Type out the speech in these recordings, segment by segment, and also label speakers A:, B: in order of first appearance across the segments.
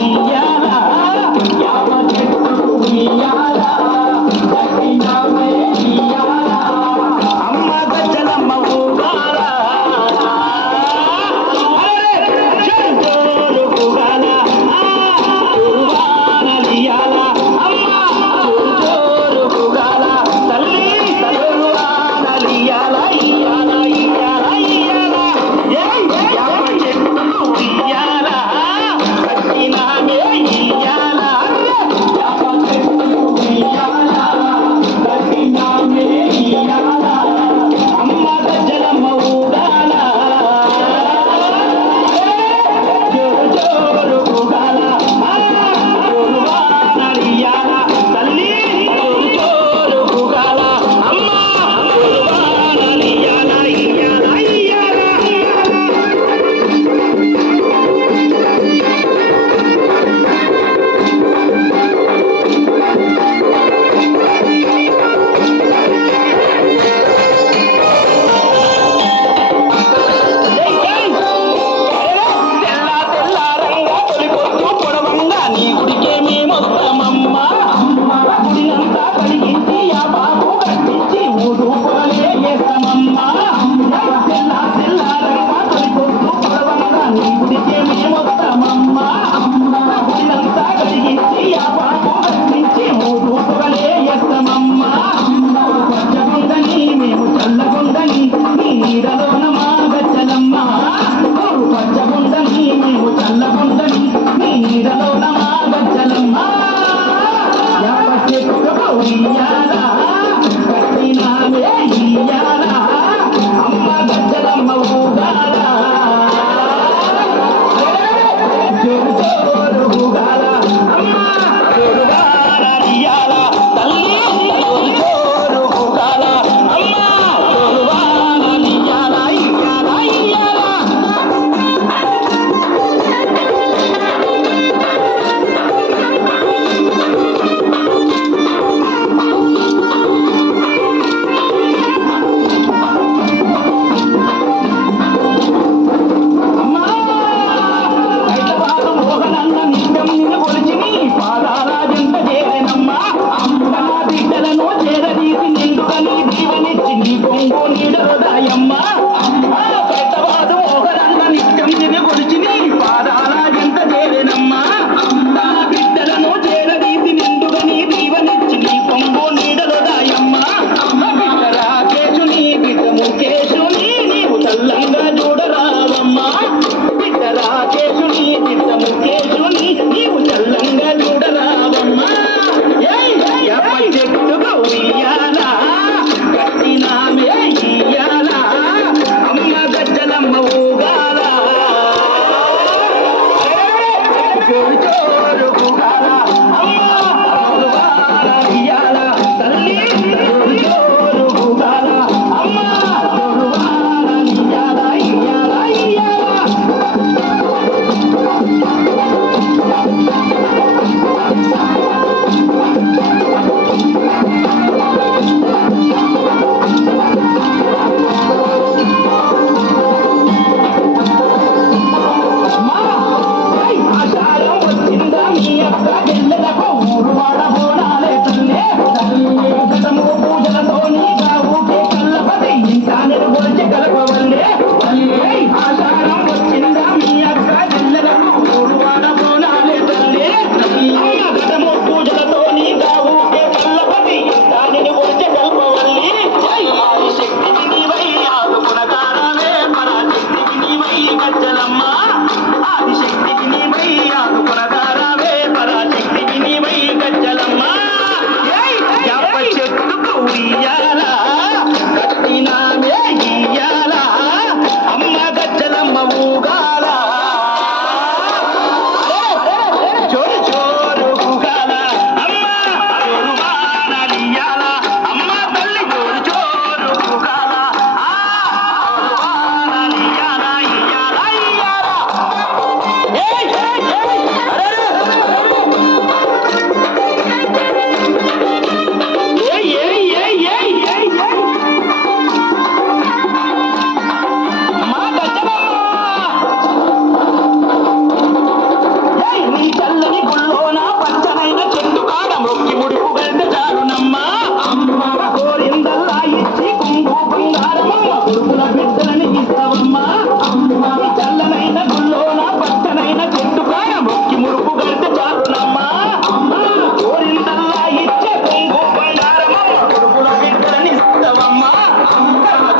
A: Yeah.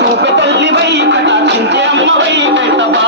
A: చూపె తల్లివై కటాక్షించే అమ్మవై పెట్టబా